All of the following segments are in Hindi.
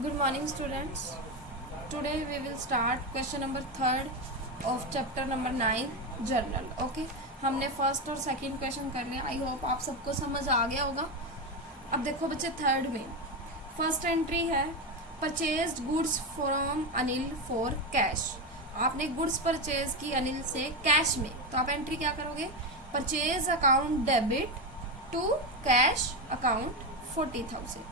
Good morning, students. Today we will start question number 3rd of chapter number 9 journal. Okay, हमने फर्स्ट और सेकंड क्वेश्चन कर लिया. आई होप आप सबको समझ आ गया होगा. अब देखो बच्चे, थर्ड में फर्स्ट एंट्री है purchased goods from Anil for cash. आपने गुड्स परचेज की अनिल से कैश में, तो आप एंट्री क्या करोगे? Purchase account debit to cash account 40,000.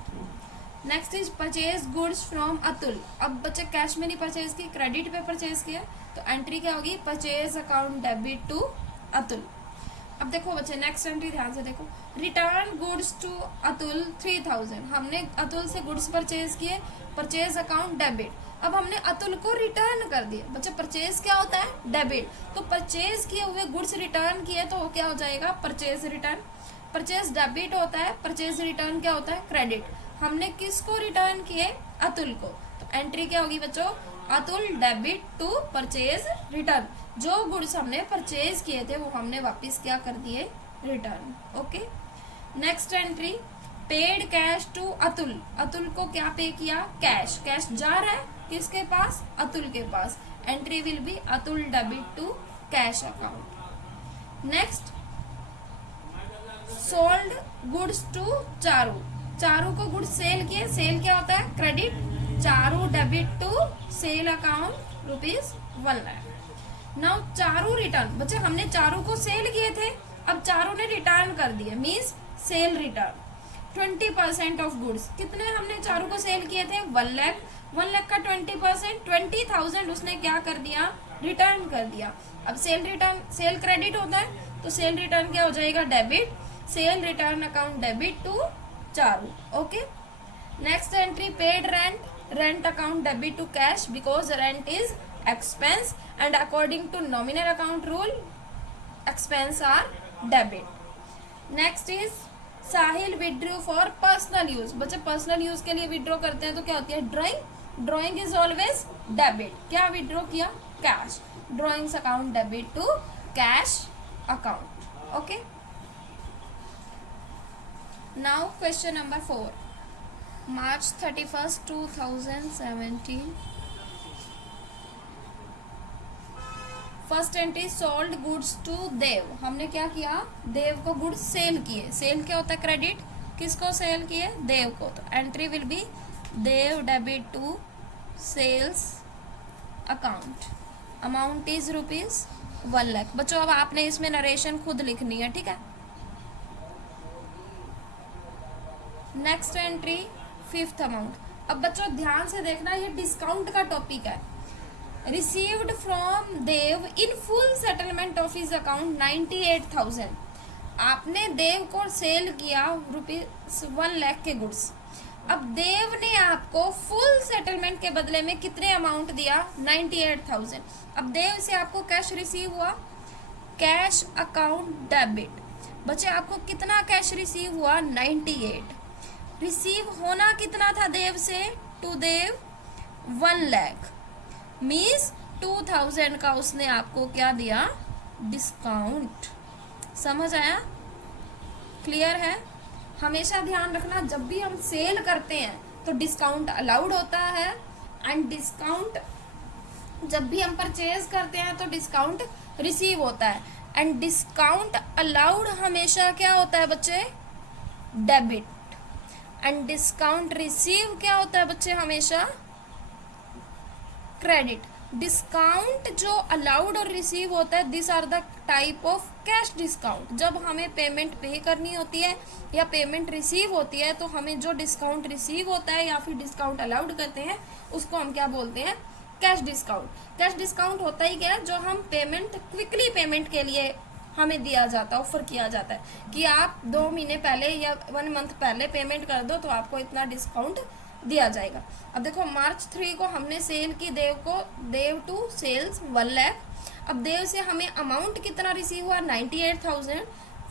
Next is purchase goods from Atul. अब बच्चे कैश में नहीं परचेज की, क्रेडिट पे परचेज किया, तो एंट्री क्या होगी? Purchase account debit to Atul. अब देखो बच्चे, नेक्स्ट एंट्री ध्यान से देखो. Return goods to Atul 3,000. हमने अतुल से गुड्स परचेज किए, परचेज अकाउंट डेबिट. अब हमने अतुल को रिटर्न कर दिया. बच्चे परचेज क्या होता है? डेबिट. तो परचेज किए हुए गुड्स रिटर्न किए तो वो क्या हो जाएगा? Purchase return. परचेज डेबिट होता है, परचेज रिटर्न क्या होता है? क्रेडिट. हमने किसको रिटर्न किए? अतुल को. तो एंट्री क्या होगी बच्चों? Atul debit to purchase return. जो गुड्स हमने परचेज किए थे वो हमने वापस क्या कर दिए? Return. Okay. Next entry paid cash to Atul. Atul को क्या पे किया? कैश. कैश जा रहा है किसके पास? अतुल के पास. Entry will be Atul debit to cash account. Next sold goods to Charu. Charu को गुड्स सेल किए. सेल क्या होता है? Credit. Charu debit to sale account ₹1 lakh. Now Charu return. बच्चे हमने चारू को सेल किए थे, अब चारू ने रिटर्न कर दिए, means cell return. 20% of goods. कितने हमने चारू को सेल किए थे? 1 लाख. 1 लाख का 20%, 20,000 उसने क्या कर दिया? रिटर्न कर दिया. अब सेल रिटर्न, सेल क्रेडिट होता है, तो सेल रिटर्न क्या हो जाएगा? Debit. Sale return account debit to Charu. Okay. Next entry paid rent. Rent account debit to cash because rent is expense and according to nominal account rule expense are debit. Next is Sahil withdrew for personal use. बच्चे पर्सनल यूज के लिए विड्रॉ करते हैं तो क्या होती है? Drawing. Drawing is always debit. क्या विड्रॉ किया? Cash. Drawings account debit to cash account. Okay. Now question number 4. March 31st 2017. First entry sold goods to Dev. हमने क्या किया? देव को गुड्स सेल किए. सेल क्या होता है? क्रेडिट. किसको सेल किए? देव को. तो entry will be Dev debit to sales account. Amount is ₹1 lakh. बच्चों अब आपने इसमें नरेशन खुद लिखनी है, ठीक है. Next entry fifth amount. अब बच्चों ध्यान से देखना, ये डिस्काउंट का टॉपिक है. Received from Dev in full settlement of his account 98,000. आपने देव को सेल किया ₹1 लाख के गुड्स. अब देव ने आपको फुल सेटलमेंट के बदले में कितने अमाउंट दिया? 98,000. अब देव से आपको कैश रिसीव हुआ, कैश अकाउंट डेबिट. बच्चे आपको कितना कैश रिसीव हुआ? 98. रिसीव होना कितना था देव से? To Dev 1 lakh. मीन्स 2,000 का उसने आपको क्या दिया? डिस्काउंट. समझ आया? क्लियर है? हमेशा ध्यान रखना, जब भी हम सेल करते हैं तो डिस्काउंट अलाउड होता है, एंड डिस्काउंट जब भी हम परचेज करते हैं तो डिस्काउंट रिसीव होता है. एंड डिस्काउंट अलाउड हमेशा क्या होता है बच्चे? डेबिट. एंड डिस्काउंट रिसीव क्या होता है बच्चे? हमेशा क्रेडिट. डिस्काउंट जो अलाउड और रिसीव होता है, this are the type of cash discount. जब हमें पेमेंट पे करनी होती है या पेमेंट रिसीव होती है तो हमें जो डिस्काउंट रिसीव होता है या फिर डिस्काउंट अलाउड करते हैं उसको हम क्या बोलते हैं? Cash discount. कैश डिस्काउंट होता ही क्या है? जो हम पेमेंट क्विकली पेमेंट के लिए हमें दिया जाता है, ऑफर किया जाता है कि आप 2 महीने पहले या 1 मंथ पहले पेमेंट कर दो तो आपको इतना डिस्काउंट दिया जाएगा. अब देखो March 3 को हमने सेल की देव को, देव टू सेल्स 1 लाख. अब देव से हमें अमाउंट कितना रिसीव हुआ? 98,000.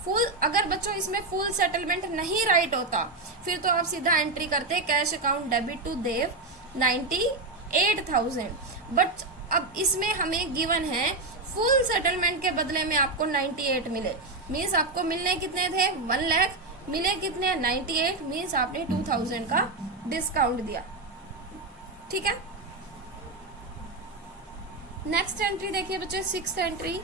फुल, अगर बच्चों इसमें फुल सेटलमेंट नहीं राइट होता फिर तो आप सीधा एंट्री करते cash account debit to Dev 98,000. But अब इसमें हमें गिवन है फुल सेटलमेंट के बदले में आपको 98 मिले. मीन्स आपको मिलने कितने थे? 1 लाख. मिले कितने? 98. मीन्स आपने 2,000 का डिस्काउंट दिया. ठीक है। नेक्स्ट एंट्री देखिए बच्चे, 6th entry,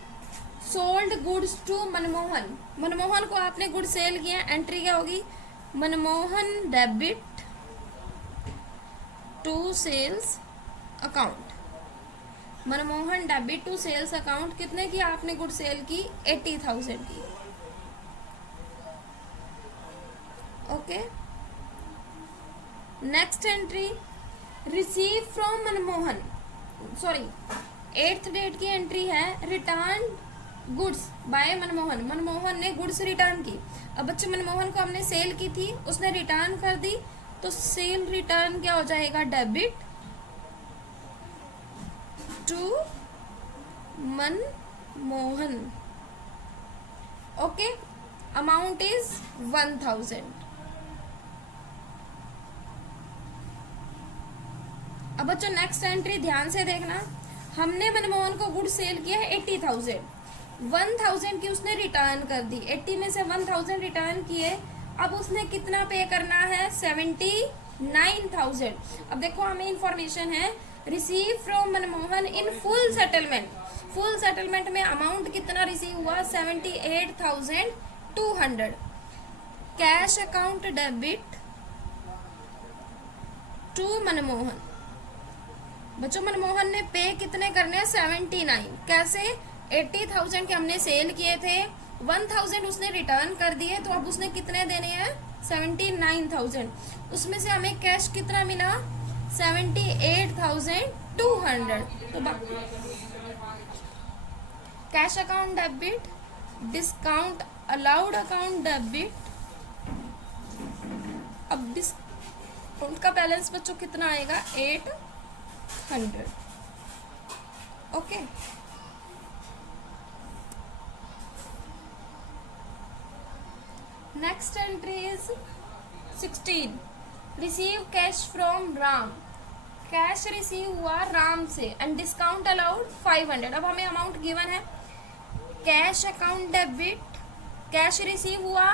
sold goods to Manmohan. Manmohan को आपने गुड सेल किया, एंट्री क्या होगी, Manmohan debit to sales account. Manmohan debit to sales account, कितने की आपने गुड सेल की, 80,000 की। Okay. Next entry, receive from Manmohan, sorry 8th date की एंट्री है, return goods by Manmohan. Manmohan ने गुड्स रिटर्न की। अब बच्चे मनमोहन को हमने सेल की थी, उसने रिटर्न कर दी, तो सेल रिटर्न क्या हो जाएगा, debit to Manmohan. Okay, amount is 1000। अब बच्चों नेक्स्ट एंट्री ध्यान से देखना, हमने मनमोहन को गुड सेल किया है 80,000, 1000 की उसने रिटर्न कर दी, 80 में से 1000 रिटर्न किए, अब उसने कितना पे करना है, 79,000। अब देखो हमें इंफॉर्मेशन है, receive from Manmohan in full settlement. Full settlement में अमाउंट कितना रिसीव हुआ, 78,200। Cash account debit to Manmohan. बच्चों मनमोहन ने पे कितने करने हैं, 79। कैसे, 80,000 के हमने सेल किए थे, 1000 उसने रिटर्न कर दिए, तो अब उसने कितने देने हैं, 79,000। उसमें से हमें कैश कितना मिला, 78,200। तो cash account debit, discount allowed account debit. अब डिस्काउंट का बैलेंस बच्चों कितना आएगा, 800। Okay. Next entry is 16, receive cash from Ram. Cash receive हुआ राम से एंड डिस्काउंट अलाउड 500। अब हमें अमाउंट गिवन है, cash account debit, cash receive हुआ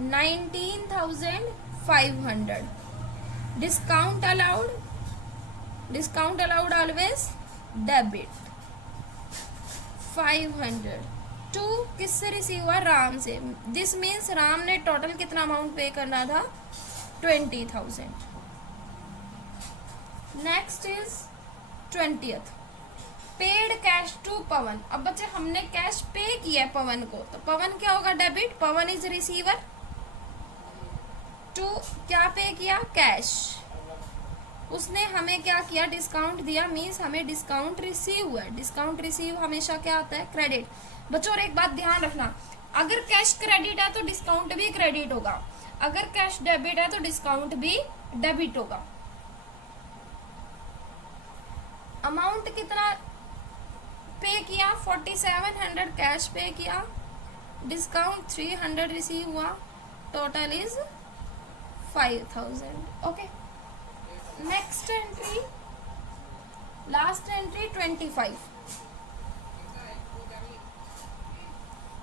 19,500, discount allowed, discount allowed always debit 500 to किससे रिसीव हुआ, राम से। दिस मीन्स राम ने टोटल कितना अमाउंट पे करना था, 20,000। Next is 20th, paid cash to Pawan. अब बच्चे हमने कैश पे किया है पवन को, तो पवन क्या होगा, debit, Pawan is receiver, to क्या पे किया, कैश। उसने हमें क्या किया, डिस्काउंट दिया, मीन्स हमें डिस्काउंट रिसीव हुआ है। डिस्काउंट रिसीव हमेशा क्या होता है, क्रेडिट। बच्चों और एक बात ध्यान रखना, अगर कैश क्रेडिट है तो डिस्काउंट भी क्रेडिट होगा, अगर कैश डेबिट है तो डिस्काउंट भी डेबिट होगा। अमाउंट कितना पे किया, 4700 कैश पे किया, डिस्काउंट 300 रिसीव हुआ, total is 5,000। Okay. Next entry, last entry 25,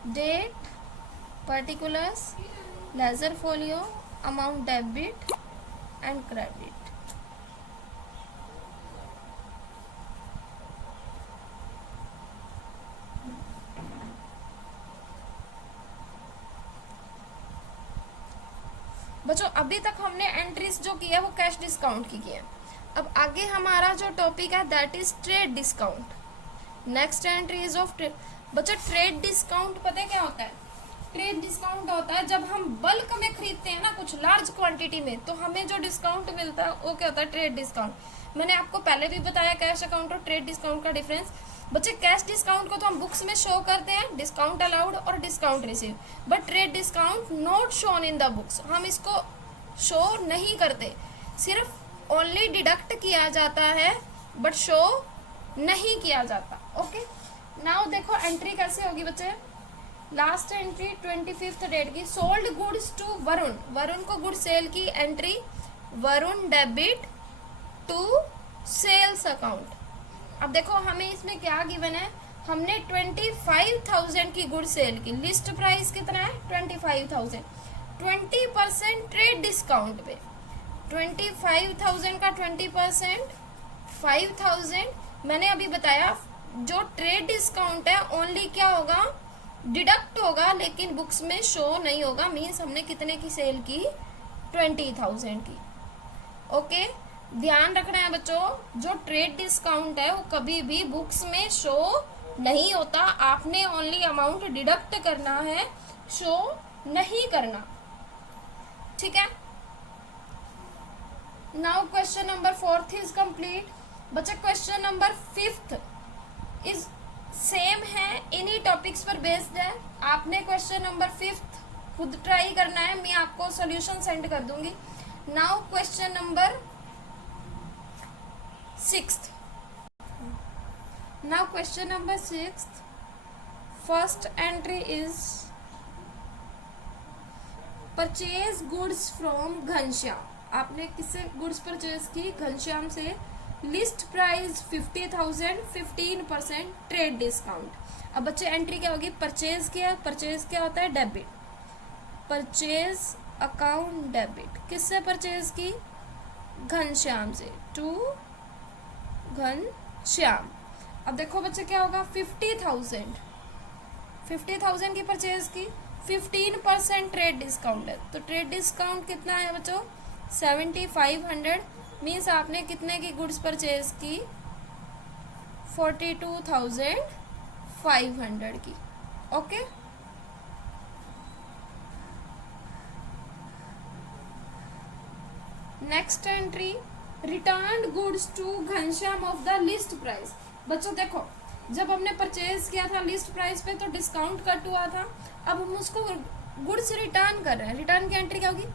date, particulars, ledger folio, amount debit and credit. बच्चों अभी तक हमने एंट्रीज जो की है वो कैश डिस्काउंट की है। अब आगे हमारा जो टॉपिक है that is trade discount. Next entry is of trade. बच्चों ट्रेड डिस्काउंट पता है क्या होता है, ट्रेड डिस्काउंट होता है जब हम बल्क में खरीदते हैं ना कुछ लार्ज क्वांटिटी में, तो हमें जो डिस्काउंट मिलता है वो क्या होता है, ट्रेड डिस्काउंट। मैंने आपको पहले भी बताया कैश अकाउंट और ट्रेड डिस्काउंट का डिफरेंस। बच्चे कैश डिस्काउंट को तो हम बुक्स में शो करते हैं, डिस्काउंट अलाउड और discount receive, but trade discount not shown in the books, हम इसको शो नहीं करते, सिर्फ ओनली डिडक्ट किया जाता है बट शो नहीं किया जाता। ओके, नाउ देखो एंट्री कैसे होगी बच्चे। लास्ट एंट्री 25th डेट की, sold goods to Varun, Varun को गुड सेल की, entry Varun debit to sales account. अब देखो हमें इसमें क्या गिवन है, हमने 25,000 की गुड सेल की, लिस्ट प्राइस कितना है 25,000, 20% ट्रेड डिस्काउंट पे, 25,000 का 20% 5000 मैंने अभी बताया जो ट्रेड डिस्काउंट है ओनली क्या होगा, डिडक्ट होगा, लेकिन बुक्स में शो नहीं होगा। मीन्स हमने कितने की सेल की, 20,000 की। ओके, ध्यान रखना है बच्चों, जो ट्रेड डिस्काउंट है वो कभी भी बुक्स में शो नहीं होता। आपने ओनली अमाउंट डिडक्ट करना है, शो नहीं करना, ठीक है। Now question number 4 is complete. बच्चे क्वेश्चन नंबर 5 इज सेम है, इन्हीं टॉपिक्स पर बेस्ड है। आपने क्वेश्चन नंबर 5 खुद ट्राई करना है, मैं आपको सॉल्यूशन सेंड कर दूंगी। Now question number 6। Now question number 6, first entry is purchase goods from Ghanshyam. आपने किससे गुड्स परचेज की, घनश्याम से। List price 50,000, 15% trade discount. अब बच्चे एंट्री क्या होगी, परचेज किया। परचेज क्या होता है, डेबिट। परचेज अकाउंट डेबिट, किससे परचेज की, घनश्याम से, टू घनश्याम। अब देखो बच्चे क्या होगा, 50,000 की परचेज की, 15% ट्रेड डिस्काउंट है, तो ट्रेड डिस्काउंट कितना है बच्चों, 7500। मीन्स आपने कितने की गुड्स परचेज की, 42,500 की। Okay, next entry, return goods to Ghanshyam of the list price. बच्चों देखो, जब हमने परचेज किया था लिस्ट प्राइस पे तो डिस्काउंट कट हुआ था। अब हम उसको गुड्स रिटर्न कर रहे हैं। रिटर्न की एंट्री क्या होगी,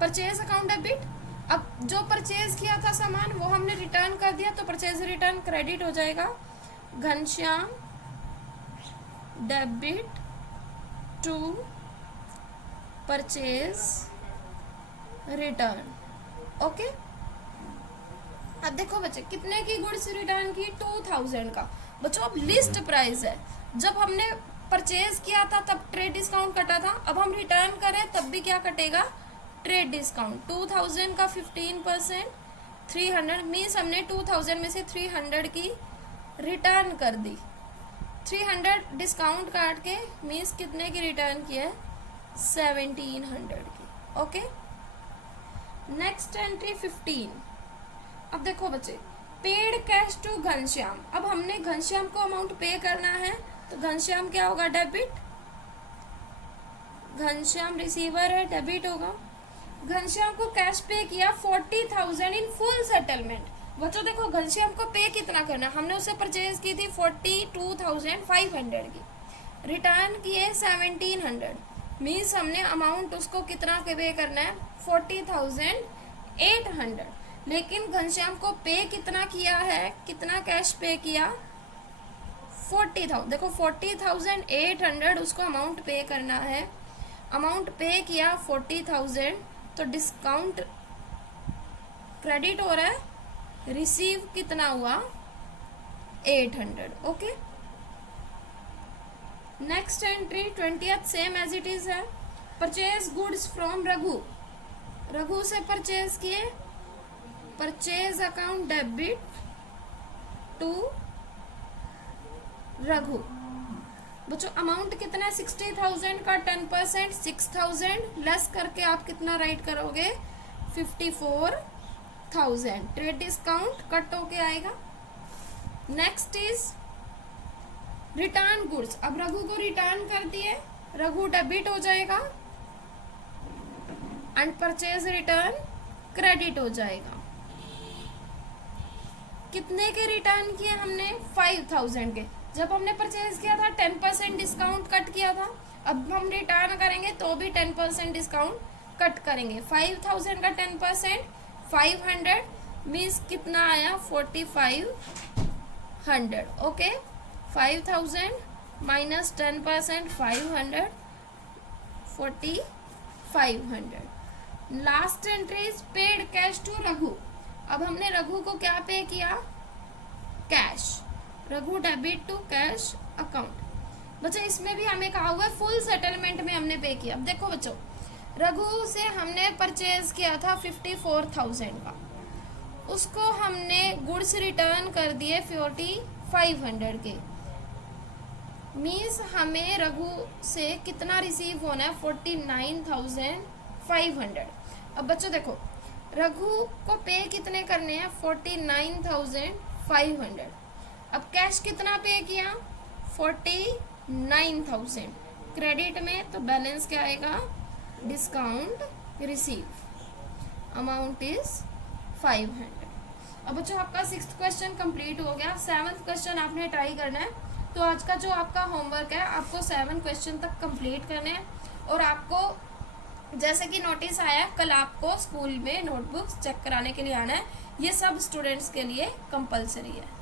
परचेज अकाउंट डेबिट। अब जो परचेज किया था सामान वो हमने रिटर्न कर दिया, तो परचेज रिटर्न क्रेडिट हो जाएगा, Ghanshyam debit to purchase return. Okay, अब देखो बच्चे कितने की गुड्स रिटर्न की, 2000 का। बच्चों अब लिस्ट प्राइस है, जब हमने परचेज किया था तब ट्रेड डिस्काउंट कटा था, अब हम रिटर्न करें तब भी क्या कटेगा, ट्रेड डिस्काउंट। 2000 का 15%, 300। मीन्स हमने 2000 में से 300 की रिटर्न कर दी। 300 डिस्काउंट काट के मीन्स कितने की रिटर्न की है, 1700 की। Okay, next entry 15। अब देखो बच्चे, पेड कैश टू घनश्याम। अब हमने घनश्याम को अमाउंट पे करना है, तो घनश्याम क्या होगा, डेबिट। घनश्याम रिसीवर है, डेबिट होगा। घनश्याम को कैश पे किया 40,000 इन फुल सेटलमेंट। बच्चों देखो, घनश्याम को पे कितना करना, हमने उसे परचेज की थी 42,500 की, रिटर्न किए 1700। मीन्स हमने अमाउंट उसको कितना पे करना है, 40,800। लेकिन घनश्याम को पे कितना किया है, कितना कैश पे किया, 40,000। देखो 40,800 उसको अमाउंट पे करना है, अमाउंट पे किया 40,000, तो डिस्काउंट क्रेडिट हो रहा है, रिसीव कितना हुआ, 800। Okay, next entry 20th same as it is है। Purchase goods from Raghu. Raghu से परचेज किए, purchase account debit to Raghu. बच्चों अमाउंट कितना है, 60,000 का 10%, 6,000 लेस करके आप कितना राइट करोगे, 54,000। ट्रेड डिस्काउंट कट होके आएगा। Next is return goods. अब रघु को रिटर्न कर दिए, रघु डेबिट हो जाएगा एंड परचेज रिटर्न क्रेडिट हो जाएगा। कितने के रिटर्न किए हमने, 5,000 के। जब हमने परचेज किया था 10% डिस्काउंट कट किया था, अब हम रिटर्न करेंगे तो भी 10% डिस्काउंट कट करेंगे। 5,000 का 10%, 500 मीन्स कितना आया, 4,500। Okay, 5,000 minus 10%, 500, 4,500। Last entry is paid cash to Raghu. अब हमने रघु को क्या पे किया, cash. Raghu debit to cash account. बच्चों इसमें भी हमें कहा हुआ है फुल सेटलमेंट में हमने पे किया। अब देखो बच्चों, रघु से हमने परचेज किया था 54,000 का, उसको हमने गुड्स रिटर्न कर दिए 4500 के। मीन्स हमें रघु से कितना रिसीव होना है, 49,500। अब बच्चों देखो, रघु को पे कितने करने हैं, 49,500। अब कैश कितना पे किया, 49,000। क्रेडिट में तो बैलेंस क्या आएगा, डिस्काउंट रिसीव, अमाउंट इज 500। अब बच्चों आपका 6th क्वेश्चन कंप्लीट हो गया। 7th क्वेश्चन आपने ट्राई करना है। तो आज का जो आपका होमवर्क है, आपको 7 क्वेश्चन तक कंप्लीट करने हैं। और आपको जैसे कि नोटिस आया, कल आपको स्कूल में नोटबुक्स चेक कराने के लिए आना है। ये सब स्टूडेंट्स के लिए कंपलसरी है।